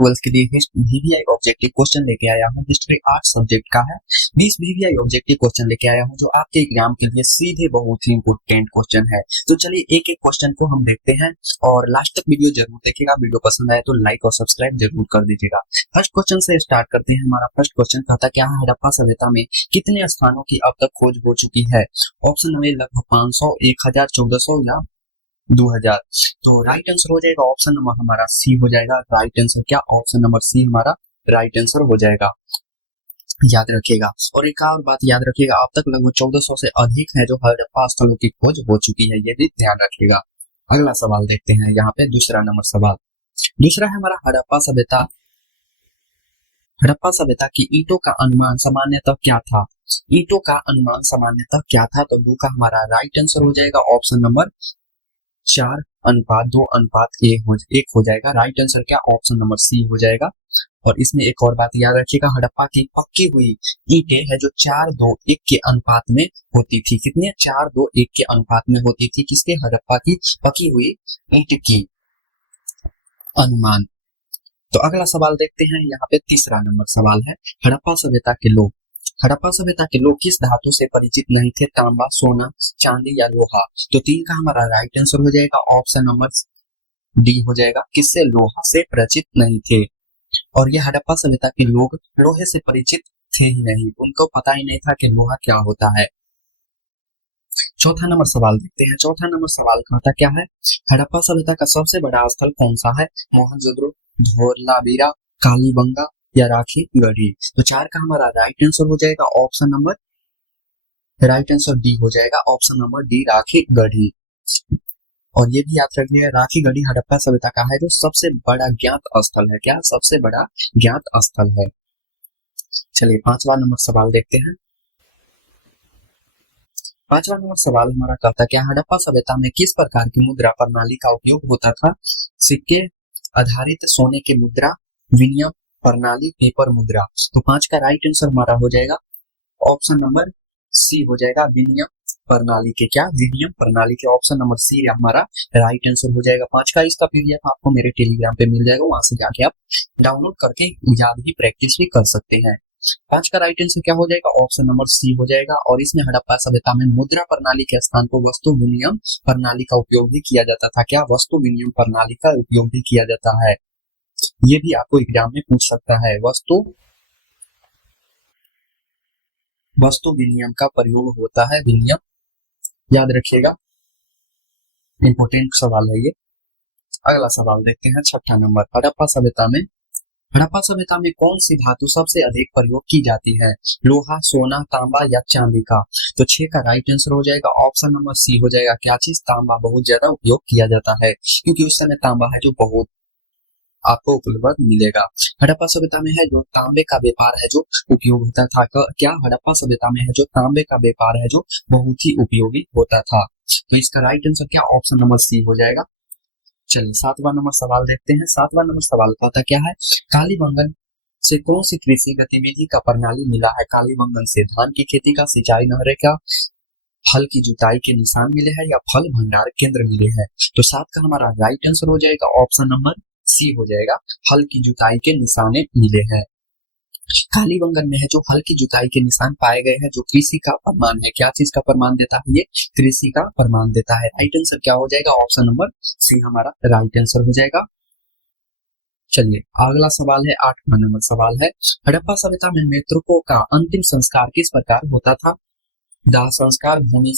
12th के लिए VVI objective question लेके आया हूँ। हिस्ट्री आर्ट सब्जेक्ट का है। 20 वीवीआई ऑब्जेक्टिव क्वेश्चन लेके आया हूँ जो आपके एग्जाम के लिए सीधे बहुत ही इंपोर्टेंट क्वेश्चन है। तो चलिए एक एक क्वेश्चन को हम देखते हैं और लास्ट तक वीडियो जरूर देखिएगा। वीडियो पसंद आए तो लाइक और सब्सक्राइब जरूर कर दीजिएगा। फर्स्ट क्वेश्चन से स्टार्ट करते हैं। हमारा फर्स्ट क्वेश्चन कहता क्या है, हड़प्पा सभ्यता में कितने स्थानों की अब तक खोज हो चुकी है? ऑप्शन नंबर लगभग 500, 1000, 1400 या 2000। तो राइट आंसर हो जाएगा ऑप्शन नंबर हमारा सी हो जाएगा। राइट आंसर क्या, ऑप्शन नंबर सी हमारा राइट आंसर हो जाएगा। याद रखिएगा। और एक और बात याद रखिएगा, अब तक लगभग 1400 से अधिक है जो हड़प्पा स्थलों की खोज हो चुकी है, ये भी ध्यान रखिएगा। अगला सवाल देखते हैं। यहाँ पे दूसरा नंबर सवाल, दूसरा है हमारा हड़प्पा सभ्यता। हड़प्पा सभ्यता की ईंटों का अनुमान सामान्यतः क्या था? ईंटों का अनुमान सामान्यतः क्या था? तो दो का हमारा राइट आंसर हो जाएगा ऑप्शन नंबर 4:2:1 हो जाएगा। राइट आंसर क्या, ऑप्शन नंबर सी हो जाएगा। और इसमें एक और बात याद रखिएगा, हड़प्पा की पक्की हुई ईंटें है जो 4:2:1 के अनुपात में होती थी। कितने? 4:2:1 के अनुपात में होती थी। किसके? हड़प्पा की पकी हुई ईंट की अनुमान। तो अगला सवाल देखते हैं। यहाँ पे तीसरा नंबर सवाल है, हड़प्पा सभ्यता के लोग, हड़प्पा सभ्यता के लोग किस धातु से परिचित नहीं थे? तांबा, सोना, चांदी या लोहा। तो 3 का हमारा राइट आंसर हो जाएगा ऑप्शन नंबर डी हो जाएगा। किससे? लोहा से परिचित नहीं थे। और ये हड़प्पा सभ्यता के लोग लोहे से परिचित थे ही नहीं, उनको पता ही नहीं था कि लोहा क्या होता है। चौथा नंबर सवाल देखते हैं। चौथा नंबर सवाल कहता क्या है, हड़प्पा सभ्यता का सबसे बड़ा स्थल कौन सा है? मोहनजोदड़ो, धोलावीरा, कालीबंगा या राखी गढ़ी। तो 4 का हमारा राइट आंसर हो जाएगा option number right answer D हो जाएगा। Option number D Rakhi Garhi. और ये भी याद रखिएगा, राखी गढ़ी हड़प्पा सभ्यता का है जो सबसे बड़ा ज्ञात स्थल है। क्या? सबसे बड़ा ज्ञात स्थल है। चलिए 5वां नंबर सवाल देखते हैं। 5वां नंबर सवाल हमारा कहता क्या, हड़प्पा सभ्यता में किस प्रकार की मुद्रा प्रणाली का उपयोग होता था? सिक्के आधारित सोने के मुद्रा, विनिमय प्रणाली, पेपर मुद्रा। तो 5 का राइट आंसर हमारा हो जाएगा ऑप्शन नंबर सी हो जाएगा। विनिमय प्रणाली के क्या? विनिमय प्रणाली के ऑप्शन नंबर सी हमारा राइट आंसर हो जाएगा। 5 का इसका पीडीएफ आपको मेरे टेलीग्राम पे मिल जाएगा, वहां से जाके आप डाउनलोड करके याद ही प्रैक्टिस भी कर सकते हैं। 5 का राइट आंसर क्या हो जाएगा? ऑप्शन नंबर सी हो जाएगा। और इसमें हड़प्पा सभ्यता में मुद्रा प्रणाली के स्थान पर वस्तु विनिमय प्रणाली का उपयोग भी किया जाता था। क्या? वस्तु विनिमय प्रणाली का उपयोग भी किया जाता है। ये भी आपको एग्जाम में पूछ सकता है। वस्तु विनिमय का प्रयोग होता है, विनिमय याद रखिएगा, इंपोर्टेंट सवाल है ये। अगला सवाल देखते हैं। 6ठा नंबर, हड़प्पा सभ्यता में कौन सी धातु सबसे अधिक प्रयोग की जाती है? लोहा, सोना, तांबा या चांदी का। तो 6 का राइट आंसर हो जाएगा ऑप्शन नंबर सी हो जाएगा। क्या चीज? तांबा बहुत ज्यादा उपयोग किया जाता है, क्योंकि उस समय तांबा है जो बहुत आपको उपलब्ध मिलेगा। हड़प्पा सभ्यता में है जो तांबे का व्यापार है जो उपयोग होता था। क्या? हड़प्पा सभ्यता में है जो तांबे का व्यापार है जो बहुत ही उपयोगी होता था। तो इसका राइट आंसर क्या? ऑप्शन नंबर सी हो जाएगा। चलिए 7वां नंबर सवाल देखते हैं। 7वां नंबर सवाल कहता क्या है, कालीबंगन से कौन सी कृषि गतिविधि का प्रणाली मिला है? कालीबंगन से धान की खेती का, सिंचाई नहरें का, हल की जुताई के निशान मिले हैं या फल भंडार केंद्र मिले हैं। तो 7 का हमारा राइट आंसर हो जाएगा ऑप्शन नंबर सी हो जाएगा। हल की जुताई के निशाने मिले हैं। कालीबंगन में है जो हल की जुताई के निशान पाए गए हैं, जो कृषि का प्रमाण है। क्या चीज का प्रमाण देता है? ये कृषि का प्रमाण देता है। राइट आंसर क्या हो जाएगा? ऑप्शन नंबर सी हमारा राइट आंसर हो जाएगा। चलिए अगला सवाल है, 8वां नंबर सवाल है, हड़प्पा सभ्यता में मृतकों का अंतिम संस्कार किस प्रकार होता था? दाह संस्कार, भूमि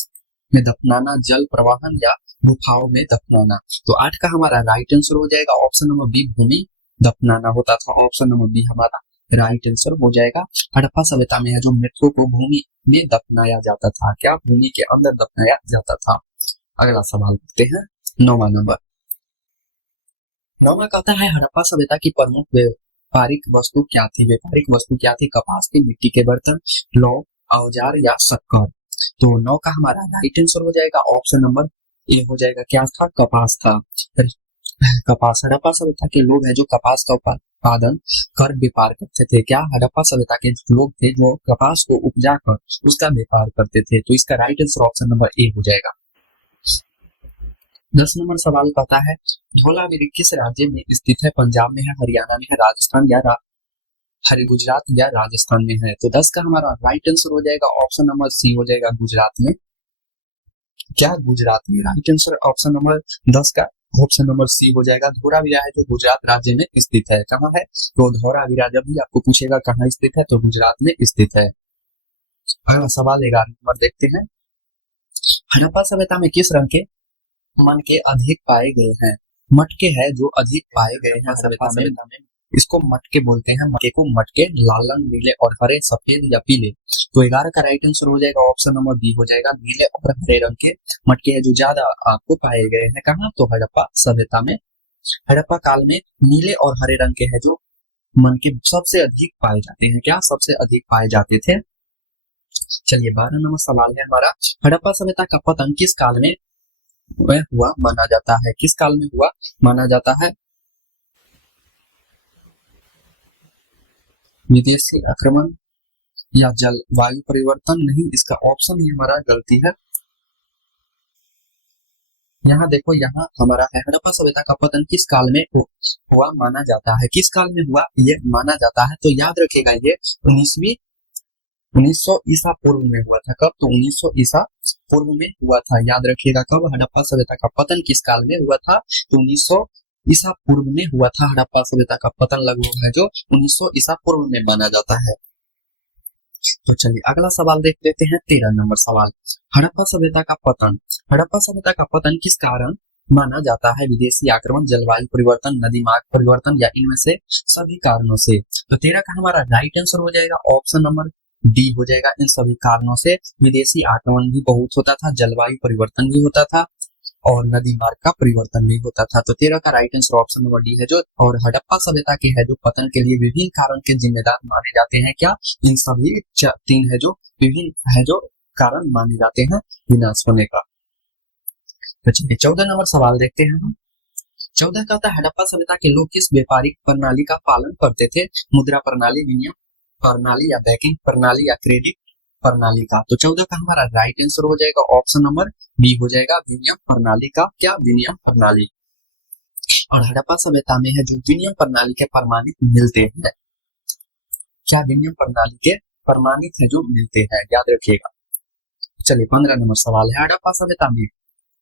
में दफनाना, जल प्रवाहन या गुफाओं में दफनाना। तो 8 का हमारा राइट आंसर हो जाएगा ऑप्शन नंबर बी, भूमि दफनाना होता था। ऑप्शन नंबर बी हमारा राइट आंसर हो जाएगा। हड़प्पा सभ्यता में है जो मृतकों को भूमि में दफनाया जाता था। क्या? भूमि के अंदर दफनाया जाता था। अगला सवाल देखते हैं। 9वां नंबर, 9वां कहता है, हड़प्पा सभ्यता की प्रमुख व्यापारिक वस्तु क्या थी? व्यापारिक वस्तु क्या थी? कपास की, मिट्टी के बर्तन, लौ, औजार या शक्कर। तो 9 का हमारा राइट आंसर हो जाएगा ऑप्शन नंबर ए हो जाएगा। क्या था? कपास था। कपास, हड़प्पा सभ्यता के लोग हैं जो कपास का उत्पादन कर व्यापार करते थे। क्या? हड़प्पा सभ्यता के लोग थे जो कपास को उपजा कर उसका व्यापार करते थे। तो इसका right answer option number A हो जाएगा। 10 नंबर सवाल कहता है धौलावीरा किस राज्य में स्थित है? पंजाब में है, हरियाणा में है, राजस्थान या हरी गुजरात या राजस्थान में है। तो 10 का हमारा राइट आंसर हो जाएगा ऑप्शन नंबर सी हो जाएगा गुजरात में। क्या गुजरात में? राइट आंसर ऑप्शन नंबर 10 का ऑप्शन नंबर सी हो जाएगा। धौलावीरा है जो गुजरात राज्य में स्थित है। कहाँ है? तो धौलावीरा जब भी आपको पूछेगा कहाँ स्थित है तो गुजरात में स्थित है। अगला सवाल 11 नंबर देखते हैं। हड़प्पा सभ्यता में किस रंग के मनके अधिक पाए गए हैं? मटके है जो अधिक पाए गए हैं सभ्यता में, इसको मटके बोलते हैं। मटके को मटके लाल रंग, नीले और हरे, सफेद या पीले। तो 11 का राइट आंसर हो जाएगा ऑप्शन नंबर बी हो जाएगा। नीले और हरे रंग के मटके हैं जो ज्यादा आपको पाए गए हैं। कहाँ? तो हड़प्पा सभ्यता में। हड़प्पा काल में नीले और हरे रंग के है जो मनके सबसे अधिक पाए जाते हैं। क्या? सबसे अधिक पाए जाते थे। चलिए 12 नंबर सवाल है हमारा। हड़प्पा सभ्यता का पतन किस काल में हुआ माना जाता है? किस काल में हुआ माना जाता है? विदेशी आक्रमण या जलवायु परिवर्तन? नहीं, इसका ऑप्शन ही हमारा गलती है। यहाँ देखो, यहाँ हमारा है हड़प्पा सभ्यता का पतन किस काल में हुआ माना जाता है? किस काल में हुआ ये माना जाता है? तो याद रखेगा ये 1900 ईसा पूर्व में हुआ था। कब? तो 1900 ईसा पूर्व में हुआ था। याद रखिएगा कब हड़प्पा सभ्यता का पतन किस काल में हुआ था? तो 1900 ईसा पूर्व में हुआ था। हड़प्पा सभ्यता का पतन लगभग है जो 1900 ईसा पूर्व में माना जाता है। तो चलिए अगला सवाल देख लेते हैं। 13 नंबर सवाल। हड़प्पा सभ्यता का पतन, हड़प्पा सभ्यता का पतन किस कारण माना जाता है? विदेशी आक्रमण, जलवायु परिवर्तन, नदी मार्ग परिवर्तन या इनमें से सभी कारणों से? तो 13 का हमारा राइट आंसर हो जाएगा ऑप्शन नंबर डी हो जाएगा। इन सभी कारणों से। विदेशी आक्रमण भी बहुत होता था, जलवायु परिवर्तन भी होता था और नदी मार्ग का परिवर्तन भी होता था। तो 13 का right answer option number D है जो। और हड़प्पा सभ्यता के है जो पतन के लिए विभिन्न कारण के जिम्मेदार माने जाते हैं। क्या? इन सभी 3 है जो विभिन्न है जो कारण माने जाते हैं विनाश होने का। तो चलिए 14 नंबर सवाल देखते हैं हम। 14 कहता है हड़प्पा सभ्यता के लोग किस व्यापारिक प्रणाली का पालन करते थे? मुद्रा प्रणाली, विनिमय प्रणाली या बैंकिंग प्रणाली या क्रेडिट प्रणाली का? तो 14 का हमारा राइट आंसर हो जाएगा ऑप्शन नंबर बी हो जाएगा। विनिमय प्रणाली का। क्या? विनिमय प्रणाली। और हड़प्पा सभ्यता में है जो विनिमय प्रणाली के प्रमाणित मिलते हैं। क्या? विनिमय प्रणाली के प्रमाणित है जो मिलते हैं। याद रखिएगा। चलिए 15 नंबर सवाल है।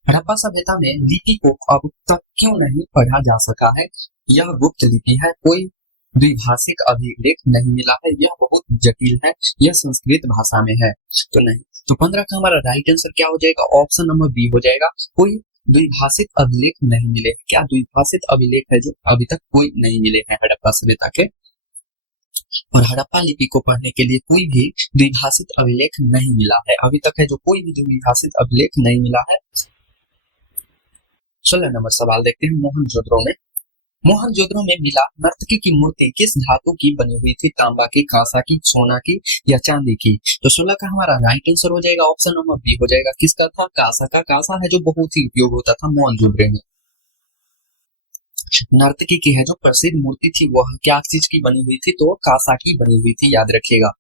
हड़प्पा सभ्यता में लिपि को अब तक क्यों नहीं पढ़ा जा सका है? यह गुप्त लिपि है, कोई द्विभाषिक अभिलेख नहीं मिला है, यह बहुत जटिल है, यह संस्कृत भाषा में है। तो नहीं। तो 15 का हमारा राइट आंसर क्या हो जाएगा? ऑप्शन नंबर बी हो जाएगा। कोई द्विभाषिक अभिलेख नहीं मिले। क्या? द्विभाषिक अभिलेख है जो अभी तक कोई नहीं मिले हैं हड़प्पा सभ्यता के। और हड़प्पा लिपि को पढ़ने के लिए कोई भी द्विभाषिक अभिलेख नहीं मिला है। अभी तक है जो कोई भी द्विभाषिक अभिलेख नहीं मिला है। 16 नंबर सवाल देखते हैं। मोहनजोदड़ो में मिला नर्तकी की मूर्ति किस धातु की बनी हुई थी? तांबा की, कांसा की, सोना की या चांदी की? तो 16 का हमारा राइट आंसर हो जाएगा ऑप्शन नंबर बी हो जाएगा। किसका था? कांसा का। कांसा है जो बहुत ही उपयोग होता था मोहनजोदड़ो में। नर्तकी की है जो प्रसिद्ध मूर्ति थी वह क्या चीज की बनी हुई थी? तो कांसा की बनी हुई थी। याद रखिएगा।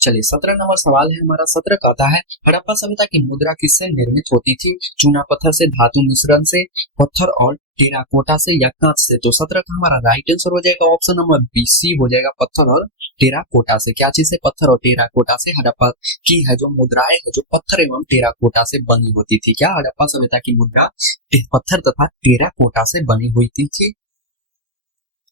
चलिए 17 नंबर सवाल है हमारा। 17 कहता है हड़प्पा सभ्यता की मुद्रा किससे निर्मित होती थी? चूना पत्थर से, धातु मिश्रण से, पत्थर और टेराकोटा से या कांच से? तो 17 का हमारा राइट आंसर हो जाएगा ऑप्शन नंबर बी सी हो जाएगा। पत्थर और टेराकोटा से। क्या चीज से? पत्थर और टेराकोटा से हड़प्पा की है जो मुद्राएं है जो पत्थर एवं टेराकोटा से बनी होती थी। क्या? हड़प्पा सभ्यता की मुद्रा पत्थर तथा टेराकोटा से बनी हुई थी।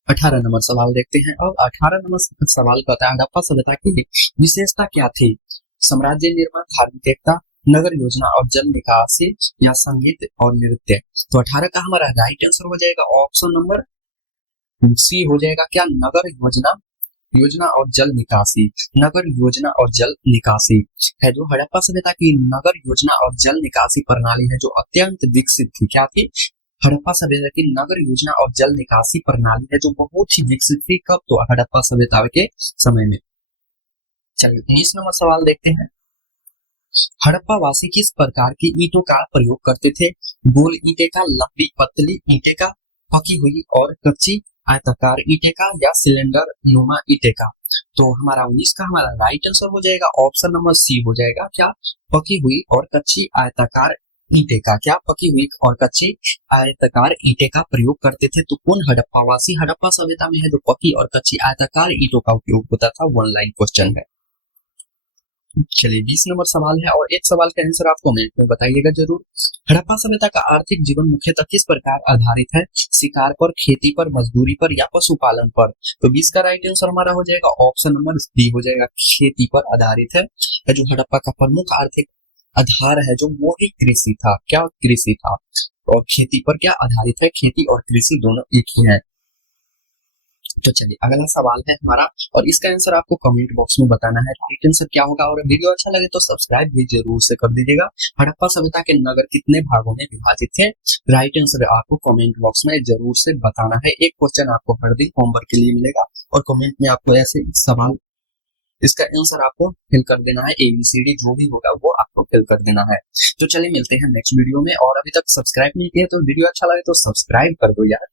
18 नंबर सवाल देखते हैं। अब 18 नंबर सवाल कहता है हड़प्पा सभ्यता की विशेषता क्या थी? साम्राज्य निर्माण, धार्मिक एकता, नगर योजना और जल निकासी या संगीत और नृत्य? तो 18 का हमारा राइट आंसर हो जाएगा ऑप्शन नंबर सी हो जाएगा। क्या? नगर योजना और जल निकासी। नगर योजना और जल निकासी है जो हड़प्पा सभ्यता की नगर योजना और जल निकासी प्रणाली है जो अत्यंत विकसित थी। क्या थी? हड़प्पा सभ्यता की नगर योजना और जल निकासी प्रणाली है जो बहुत ही विकसित थी। कब? तो हड़प्पा सभ्यता के समय में। चलिए 19 नंबर सवाल देखते हैं। हड़प्पा वासी किस प्रकार की ईंटों का प्रयोग करते थे? गोल ईंटे का, लंबी पतली ईंटे का, पकी हुई और कच्ची आयताकार ईंटे का या सिलेंडर नुमा ईंटे का? तो हमारा 19 का हमारा राइट आंसर हो जाएगा ऑप्शन नंबर सी हो जाएगा। क्या? पकी हुई और कच्ची आयताकार ईंटे का, क्या पकी हुई और कच्ची आयताकार ईंटे का प्रयोग करते थे। तो कौन हड़प्पावासी हड़प्पा सभ्यता में है जो पकी और कच्ची आयताकार ईंटों का उपयोग होता था। वन लाइन क्वेश्चन है। चलिए 20 नंबर सवाल है और एक सवाल का आंसर आप कमेंट में बताइएगा जरूर। हड़प्पा सभ्यता का आर्थिक जीवन मुख्यतः किस प्रकार आधारित है। शिकार पर, खेती पर, मजदूरी पर या पशुपालन पर। तो 20 का राइट आंसर हमारा हो जाएगा ऑप्शन नंबर डी हो जाएगा, खेती पर आधारित है। जो हड़प्पा का प्रमुख आर्थिक आधार है जो वो ही कृषि था। क्या कृषि था और खेती पर क्या आधारित है। खेती और कृषि दोनों एक ही है। तो चलिए अगला सवाल है हमारा और इसका आंसर आपको कमेंट बॉक्स में बताना है। राइट आंसर क्या होगा और वीडियो अच्छा लगे तो सब्सक्राइब भी जरूर से कर दीजिएगा। हड़प्पा सभ्यता के नगर कितने भागों में विभाजित थे। राइट आंसर आपको कमेंट बॉक्स में जरूर से बताना है। एक क्वेश्चन आपको हर दिन होमवर्क के लिए मिलेगा और कमेंट में आपको ऐसे सवाल इसका आंसर आपको फिल कर देना है। ABCD जो भी होगा वो आपको फिल कर देना है। तो चलिए मिलते हैं नेक्स्ट वीडियो में और अभी तक सब्सक्राइब नहीं किया तो वीडियो अच्छा लगे तो सब्सक्राइब कर दो यार।